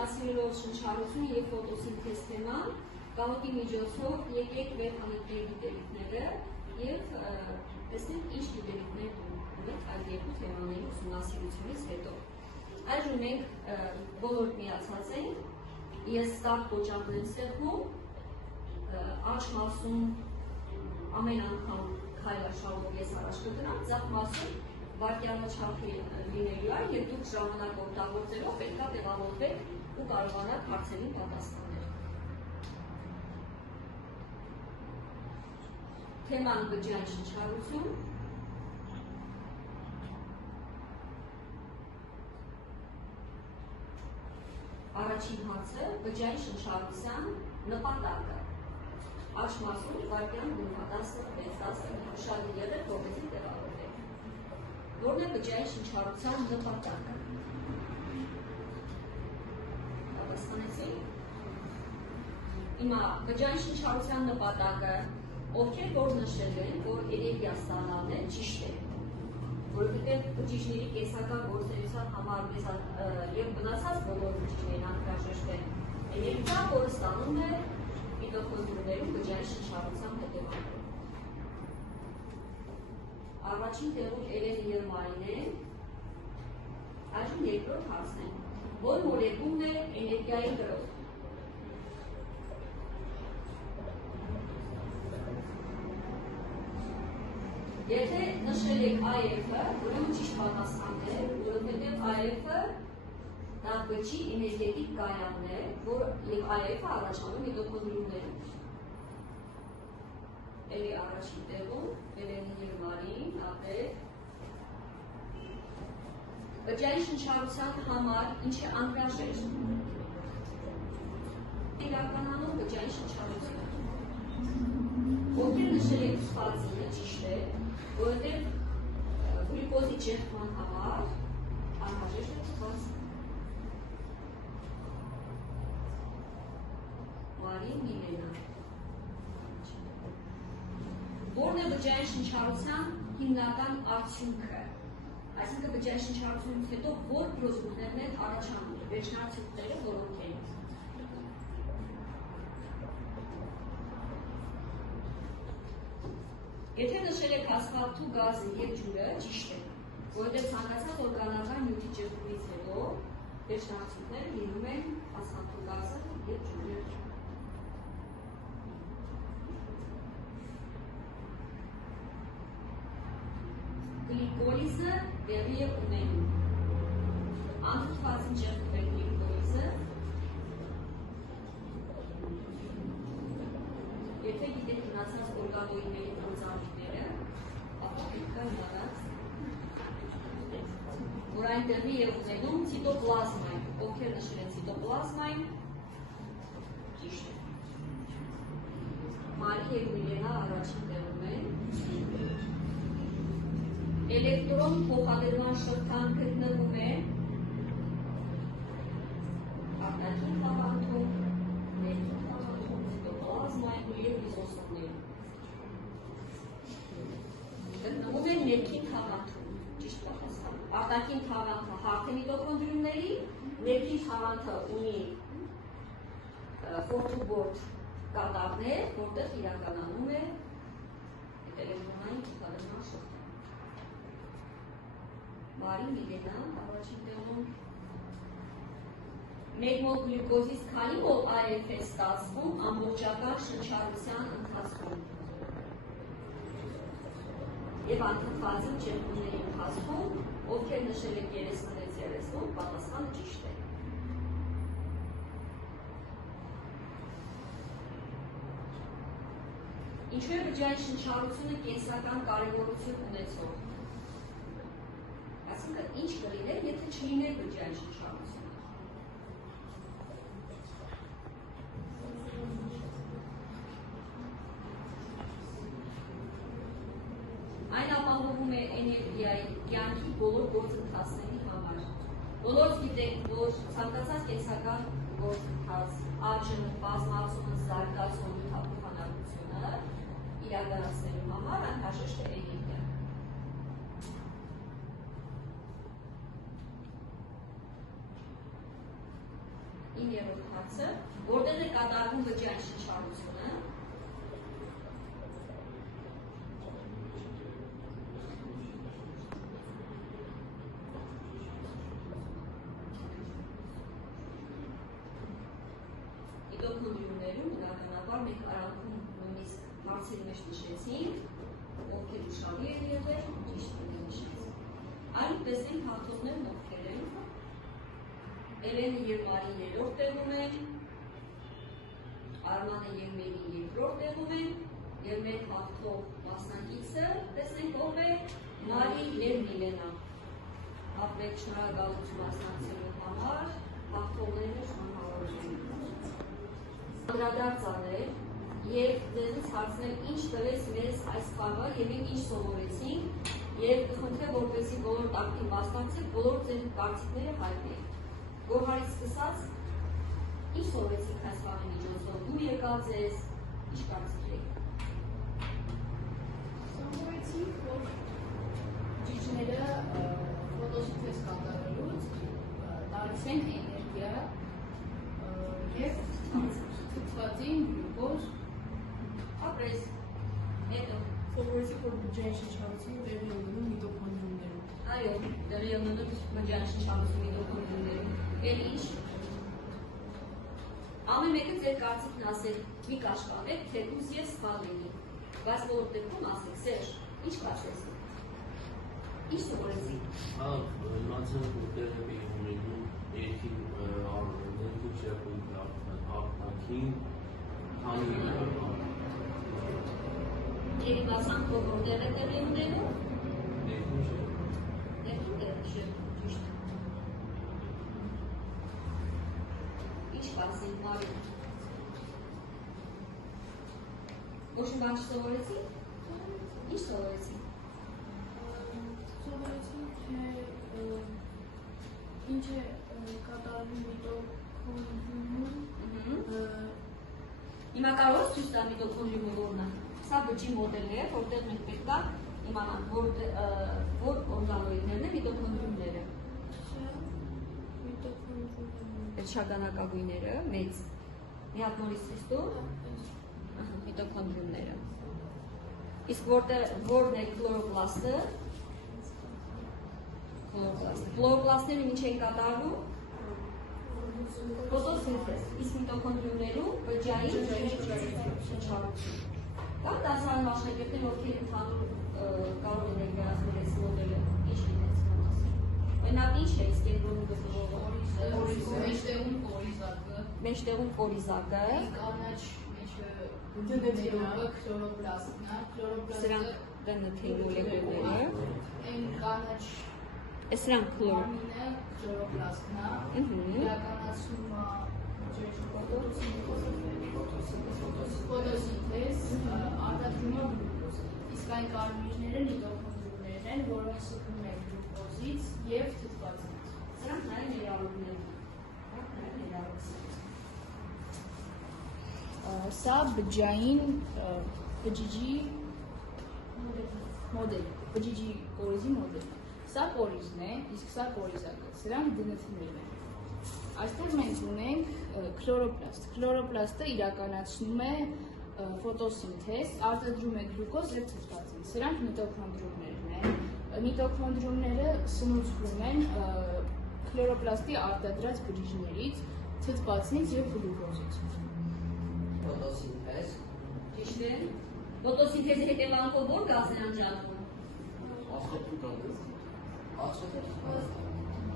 ուսումնասիրելով շնչառությունը եւ ֆոտոսինթեզ թեման, գաղութի միջոցով եկեք վեր անելքների գիտելիքները եւ տեսնենք ինչ գիտելիքներ ունենք այդ երկու թեմաների ուսումնասիրությունից հետո։ Այժմ մենք բոլոր միացած ենք, ես ստարտ կոճակն եմ ստեղծում, աջ մասում ամեն անգամ քայլարշավով ես առաջ կգնամ, ձախ մասում վայրկյանը չափի լինելու է եւ դուք ժամանակ օգտագործելով պետք է տեղավորվեք ու կարողանաք հարցերին պատասխանել։ Թեման բջջային շնչառություն։ Առաջին հարցը բջջային շնչառության նպատակը։ Աջ մասում վայրկյան գումա 10-15 շատ եղել որպեսզի տեղավորվեք։ Որն է բջջային շնչառության նպատակը։ Պատասխանեցիք։ Հիմա բջջային շնչառության նպատակը ովքեր որ նշել են, որ էներգիա ստանալն է ճիշտ է, որովհետև բջիջների կենսական գործունեության համար եւ մնացած բոլոր բջիջներին անհրաժեշտ է էներգիա, որը ստանում է միտոկոնդրիաներում բջջային շնչառության հետևանքով։ Առաջին տեղում Էլենը եւ Մարին են, այժմ երկրորդ հարցն է, որ մոլեկուլն է էներգիայի գրող։ Եթե նշել եք AF-ը, ուրեմն ճիշտ պատասխանն է, որովհետև AF-ը դա բջջի էներգետիկ կայանն է, որ եւ AF-ը առաջանում միտոկոնդրիաներում։ Էլի առաջին տեղում, Էլենի եւ Մարին, ապեր։ Բջջային շնչառության համար ինչ է անհրաժեշտ։ Իրականում բջջային շնչառություն։ Ովքեր նշել եք սպացինը ճիշտ է, որովհետև գլյուկոզի ճեղքման համար անհրաժեշտ է սպացին։ Մարին Միլենա։ Որն է բջջային շնչառության հիմնական արդյունքը։ Այսինքն բջջային շնչառությունից հետո որ պրոդուկտներն են առաջանում, վերջնարդյունքները որոնք են։ Եթե նշել եք ասֆալտու գազը եւ ջուրը, ճիշտ է, որովհետեւ ցանկացած օրգանական նյութի ճեղքումից հետո վերջնարդյունքները լինում են ասֆալտու գազը եւ ջուրը։ Գլիկոլիզը տեղի է ունենում։ Անթթվածին ճեղքվել գլիկոլիզը։ Եթե գիտեք մնացած օրգանոիդների գործառույթները, ապա պետք է հնարած, որ այն տեղի է ունենում ցիտոպլազմային, ովքեր նշել են ցիտոպլազմային, ճիշտ է։ Մարի եւ Միլենա առաջին տեղում են։ Էլեկտրոն փոխադրման շղթան գտնվում է արտաքին թաղանթում, ներքին թաղանթում, ցիտոպլազմային եւ լիզոսոմներում։ Գտնվում է ներքին թաղանթում, ճիշտ պատասխան։ Արտաքին թաղանթը հարթ է միտոկոնդրիումների, ներքին թաղանթը ունի ֆորտուբորդ կատակներ, որտեղ իրականանում է էլեկտրոնային փոխադրման շղթա։ Մարի Միլենա, առաջին տեղում։ Մեկ մոլ գլյուկոզից քանի մոլ AF է ստացվում ամբողջական շնչառության ընթացքում։ Եվ անթթվածին ճեղքումների ընթացքում, ովքեր նշել եք 36-30, պատասխանը ճիշտ է։ Ինչու է բջջային շնչառությունը կենսական կարևորություն ունեցող։ Այսինքն ինչ կլիներ, եթե չլիներ բջջային շնչառություն։ Այն ապահովում է էներգիայի կյանքի բոլոր գործընթացների համար։ Բոլորս գիտենք, որ ցանկացած կենսական գործընթաց, աճը, բազմացումը, զարգացումը, թափուխանակությունը իրականացնելու համար անհրաժեշտ է էներգիա։ երրորդ հարցը, որտեղ է կատարվում բջջային շնչառությունը։ Միտոքոնդրիումներում բնականաբար մենք արանքում նույնիսկ հարցերի մեջ նշեցինք, ովքեր ուշադիր են եղել, ճիշտ են նշեցին։ Այլ տեսնենք հաղթողներն ովքեր են։ Էլենը և Մարին երրորդ տեղում են, Արմանը և Մերին երկրորդ տեղում են, և մեր հաղթող մասնակիցը, տեսնենք ով է, Մարի և Միլենա։ Ապրեք շնորհակալություն մասնակցելու համար, հաղթողները շնորհավորություն։ Անդրադարձ անել և ձեզնից հարցնել ինչ տվեց մեզ այս խաղը և մենք ինչ սովորեցինք և կխնդրեմ որպեսզի բոլոր տակտին մասնակցեք, բոլոր ձեր կարծիքները հայտնեք։ Գոհարից սկսած, ինչ սովորեցինք այս խաղի միջոցով, դուր եկած ես, ինչ կարծիք եք։ Սովորեցինք, որ բջիջները ֆոտոսինթեզ կատարելուց տալիս են էներգիա և թթվածին գլյուկոզ Ապրես, հետո։ Սովորեցինք, որ բջջային շնչառությունը տեղի է ունենում միտոքոնդրիումներում։ Այո, տեղի է ունենում բջջային շնչառություն միտոքոնդրիումներում։ Էլ ինչ։ Ամեն մեկը ձեր կարծիքն ասեք, մի կաշկավեք, թեկուզ և սխալ լինի։ Բայց բոլոր դեպքում ասեք, Սերժ, ինչ կարծեցիք։ Ինչ սովորեցիք։ Իմացանք, որ տեղի է ունենում երկին արտաքին, քանի Եվ իմացանք, որ որտեղ է տեղի ունենում։ ներքին չէ։ Ներքին տեղի չէ, ճիշտ։ Ինչ կարծիք, Մարի։ Ոչ մի բան չսովորեցիք։ Ինչ սովորեցիք։ Սովորեցինք, թե ինչ է կատարվում միտոքոնդրիումում։ Հիմա կարող ես ցույց տալ միտոքոնդրիումը որն է։ Սա բջջի մոդելն է, որտեղ մենք պետք է իմանանք, որ օրգանոիդներն են միտոքոնդրիումները։ Այդ շագանակագույները, մեծ։ Մի հատ նորից ցույց տու։ Միտոքոնդրիումները։ Իսկ որն է քլորոպլաստը։ Քլորոպլաստները ինչ են կատարվում։ Ֆոտոսինթեզ, իսկ միտոքոնդրիումներում բջջային շնչառություն։ Կան դասարան մասնակիցներ, ովքեր ընդհանուր կարող են ներկայացնել այս մոդելը, ինչ լինեց համասը։ Մենակ ինչ է իսկ կենտրոնում գտնվողը։ մեջտեղում կորիզակը, Մեջտեղում կորիզակը։ կանաչ մեջը քլորոպլաստն է, Սրանք ԴՆԹ մոլեկուլները։ այն կանաչ Սրանք քլոր։ մարմինը քլորոպլաստն է, իրականացում ֆոտոսինթեզ, արտադրում է գլյուկոզ։ Իսկ այն կարմիրները միտոքոնդրիումներն են, որոնք սպում են գլյուկոզից և թթվածից։ Սրանք նաև ներառումներ։ Սա բջջային բջիջի մոդել, բջիջի կորիզի մոդել։ Սա կորիզն է, իսկ սա կորիզակը, սրանք ԴՆԹ-ներն են։ Այստեղ մենք ունենք քլորոպլաստ։ Քլորոպլաստը իրականացնում է ֆոտոսինթեզ, արտադրում է գլյուկոզ և թթվածին։ Սրանք միտոքոնդրիումներն են։ Միտոքոնդրիումները սնուցվում են քլորոպլաստի արտադրած բջիջներից, թթվածինից և գլյուկոզից։ Ֆոտոսինթեզ։ Ճիշտ է։ Ֆոտոսինթեզի հետևանքով որ գազն է անջատվում։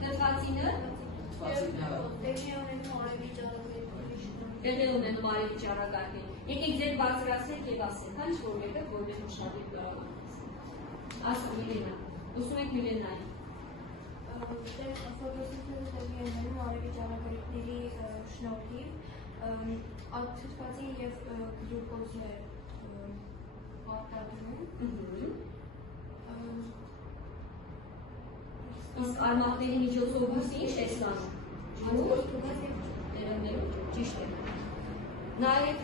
Թթվածինը տեղի ունենում արևի ճառագայթին։ Եկեք ձեր բարձրացրեք և ասեք, հա ինչ-որ մեկը, որ մենք ուշադիր կարող ենք ասել։ Ասա Միլենա, ուսում եք Միլենային։ Ֆոտոսինթեզը տեղի է ունենում արևի ճառագայթների շնորհիվ, թթվածին և գլյուկոզն է արտադրում։ Իսկ արմատների միջոցով բույսը ինչ է ստանում։ Ճիշտ է։ Նաև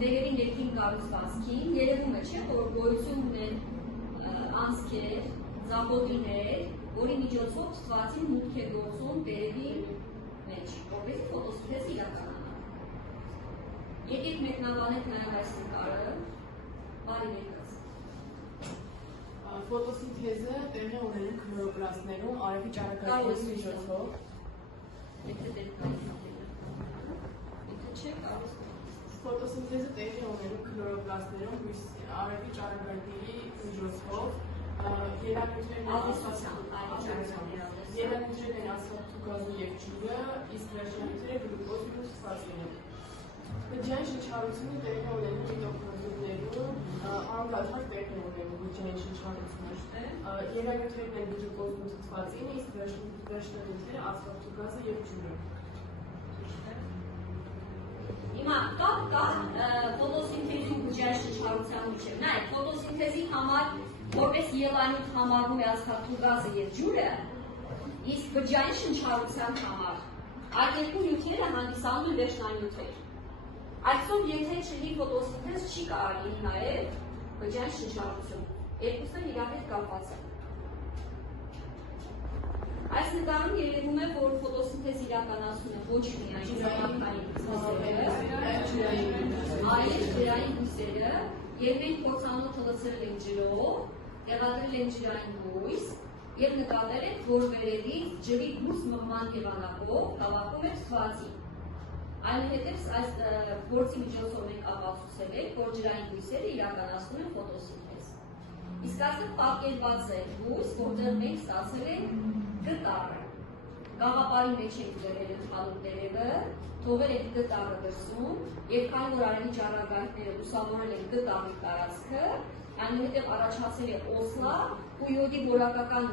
դեղերի ներքին կառուցվածքին երևում է, չէ՞, որ գոյություն ունեն անցքեր, զապոտիներ, որի միջոցով թթվածին մուտք է գործում վերևի մեջ, որպես ֆոտոսինթեզը իրականանա։ Եկեք մեկնաբանենք նաև այս նկարը, բարի եկած։ Ֆոտոսինթեզը տեղի ունենում քլորոպլաստներում արևի ճառագայթների միջոցով։ Եթե դեր կայքատելը։ Եթե չէ, կարող Ֆոտոսինթեզը տեղի ունենում քլորոպլաստներում արևի ճառագայթների միջոցով Երանյութերն են ասֆալտու գազը և ջուրը, իսկ վերջնյութերը գլուկոզն ու սպացինը։ Բջջային շնչառությունը տեղի ունենում միտոկոնդրներում, անդադար տեղի ունենում բջջային շնչառություններ։ Երանյութերն են գլուկոզն ու սպացինը, իսկ վերջնյութերը ասֆալտու գազը և ջուրը։ Հիմա կապ կա ֆոտոսինթեզի ու բջջային շնչառության միջև։ Նայեք, ֆոտոսինթեզի համար որպես ելանյութ համարվում է ասֆալտու գազը և ջուրը, իսկ բջջային շնչառության համար այդ երկու նյութերը հանդիսանում են վերջնանյութեր։ Այսօր եթե չլինի ֆոտոսինթեզ չի կարելի նաև բջջային շնչառություն։ Երկուսն իրար հետ կապված են։ Այս նկարում երևում է, որ ֆոտոսինթեզ իրականացում է ոչ միայն ծառայական բույսերը, այլ ջրային բույսերը, եւ մենք փորձանոթը լցրել ենք ջրով, տեղադրել ենք ջրային բույս եւ նկատել ենք, որ վերևից ջրի դուրս մղման եղանակով հավաքում է թթվածին։ Այնուհետև այս գործի միջոցով մենք ապացուցել ենք, որ ջրային բույսերը իրականացնում են ֆոտոսինթեզ։ Իսկ այստեղ պատկերված է բույս, որտեղ մենք ստացել ենք գտարը։ Գաղապարի մեջ ենք դրել ընդհանուր տերևը, թողել ենք գտարը դրսում, եւ քանի որ արևի ճառագայթները լուսավորել են գտարի տարածքը, այնուհետև առաջացել է օսլա ու յոդի որակական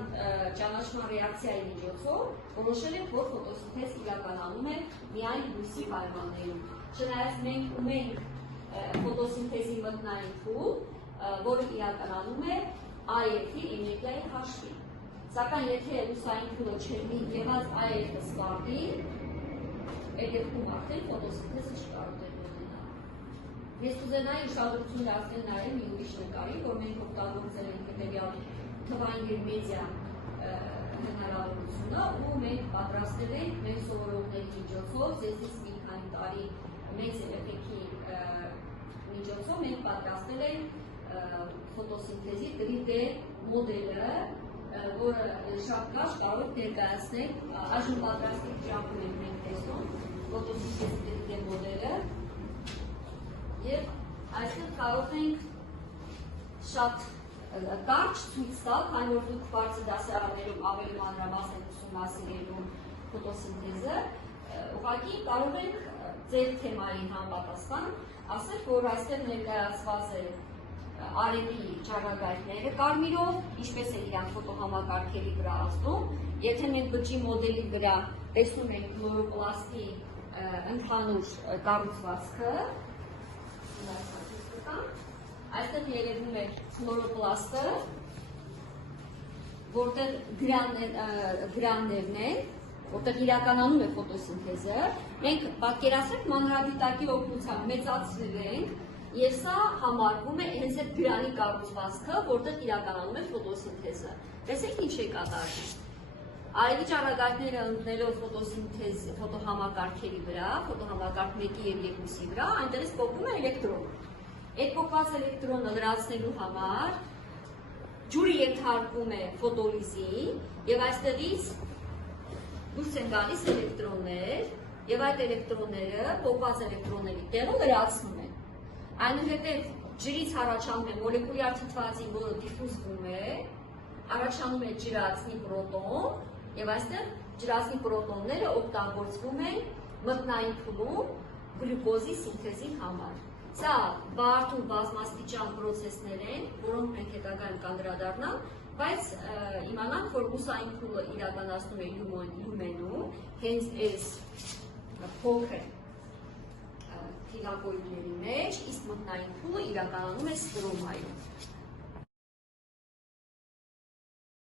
ճանաչման ռեակցիայի միջոցով որոշել ենք, որ ֆոտոսինթեզ իրականանում է միայն բույսի պայմաններում։ Չնայած մենք ունենք ֆոտոսինթեզի մտնային փուլ, որը իրականանում է AF-ի էներգիայի հաշվին։ Սակայն եթե լուսային փուլը չերմի եղած AF-ը սպառվի, այդ դեպքում արդեն ֆոտոսինթեզը չկարող է ունենալ։ Ես կուզենայի ուշադրություն դարձնել նաև մի ուրիշ նկարի, որ մենք օգտագործել ենք հետևյալ թվային եւ մեդիա հնարավորությունը, ու մենք պատրաստել ենք մեր սովորողների միջոցով, ձեզից մի քանի տարի մեծ էֆեկտի միջոցով մենք պատրաստել ենք ֆոտոսինթեզի 3D մոդելը, որը շատ կարճ կարող եք ներկայացնել, այժմ պատրաստի ջանքում ենք մենք տեսնում ֆոտոսինթեզի 3D մոդելը, եւ այստեղ կարող ենք շատ կարճ ցույց տալ, քանի որ դուք բարձր դասարաններում ավելի մանրամասն ուսումնասիրելու ֆոտոսինթեզը, ուղղակի կարող ենք ձեր թեմային համապատասխան ասել, որ այստեղ ներկայացված է արևի ճառագայթները կարմիրով, ինչպես է իրանք ֆոտոհամակարգերի վրա ազդում, եթե մենք բջջի մոդելի վրա տեսնում ենք քլորոպլաստի ընդհանուր կառուցվածքը, այստեղ երևում է քլորոպլաստը, որտեղ գրաններն են, որտեղ իրականանում է ֆոտոսինթեզը, մենք պատկերացրեք մանրադիտակի օգնությամբ մեծացրել ենք, եւ սա համարվում է հենց այդ գրանի կառուցվածքը, որտեղ իրականանում է ֆոտոսինթեզը։ Տեսեք ինչ է կատարվում։ Արևի ճառագայթները ընկնելով ֆոտոսինթեզ ֆոտոհամակարգերի վրա, ֆոտոհամակարգ 1-ի եւ 2-ի վրա, այնտեղից փոխվում է էլեկտրոն։ Այդ փոխված էլեկտրոնը լրացնելու համար ջուրը ենթարկվում է ֆոտոլիզի եւ այստեղից դուրս են գալիս էլեկտրոններ եւ այդ էլեկտրոնները փոխված էլեկտրոնների տեղը լրացնում են։ Այնուհետև ջրից առաջանում է մոլեկուլյար թթվածին, որը դիֆուզվում է, առաջանում է ջրածնի պրոտոն եւ այստեղ ջրածնի պրոտոնները օգտագործվում են մտնային փուլում գլյուկոզի սինթեզի համար։ Սա բարդ ու բազմաստիճան պրոցեսներ են, որոնք մենք հետագայում կանդրադառնանք, բայց իմանանք, որ լուսային փուլը իրականացնում է լյումենում, հենց այս փոքր թիլակոիդների մեջ, իսկ մտնային փուլը իրականանում է ստրոմայում։